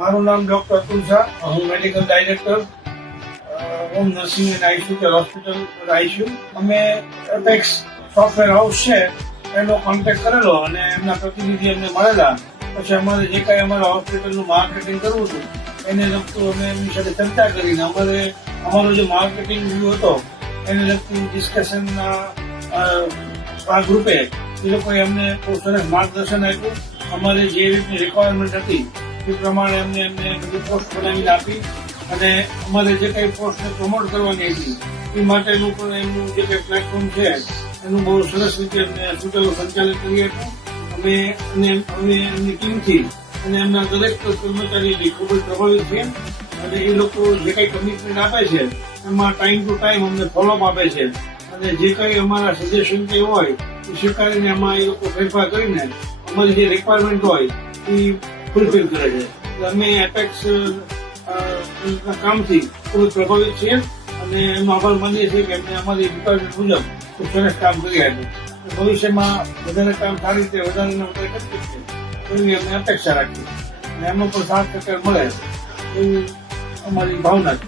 મારું નામ ડોક્ટર અતુલ શાહ, હું medical director home nursing and ICU hospital ICU. અમે એપેક્સ સોફ્ટવેર હાઉસ છે એનો કોન્ટેક્ટ કરેલો અને એમના પ્રતિનિધિ અમને મળેલા. પછી અમારે જે કાંઈ અમારા હોસ્પિટલનું માર્કેટિંગ કરવું હતું એને લગતું અમે એમની સાથે ચર્ચા કરીને અમારો જે માર્કેટિંગ વ્યૂ હતો એને લગતું ડિસ્કશનના ભાગરૂપે એ લોકોએ અમને બહુ સરસ માર્ગદર્શન આપ્યું. અમારે જે રીતની રિક્વાયરમેન્ટ હતી એ પ્રમાણે એમને બધી પોસ્ટ બનાવીને આપી અને અમારે જે કંઈ પોસ્ટને પ્રમોટ કરવાની હતી એ માટેનું પણ એમનું જે કંઈ પ્લેટફોર્મ છે એનું બહુ સરસ રીતે અમને સુચારુ સંચાલન કરી આપ્યું. અમે એમની ટીમથી અને એમના દરેક કર્મચારીથી ખૂબ જ પ્રભાવિત છે અને એ લોકો જે કંઈ કમિટમેન્ટ આપે છે એમાં ટાઈમ ટુ ટાઈમ અમને ફોલોઅપ આપે છે અને જે કંઈ અમારા સજેશન કે હોય એ સ્વીકારીને એમાં એ લોકો ફેરફાર કરીને અમારી જે રિક્વાયરમેન્ટ હોય એ ફૂલફિલ કરે છે. અમે એપેક્સ કામથી ખૂબ જ પ્રભાવિત છીએ અને એમનો આભાર માનીએ છીએ કે એમને અમારી રિક્વાયરમેન્ટ મુજબ ખૂબ સરસ કામ કરી આપ્યું. ભવિષ્યમાં વધારે કામ સારી રીતે વધારે કરી શકીએ એવી અમે અપેક્ષા રાખીએ અને એમનો પણ સાથ સહકાર મળે એવી અમારી ભાવના છે.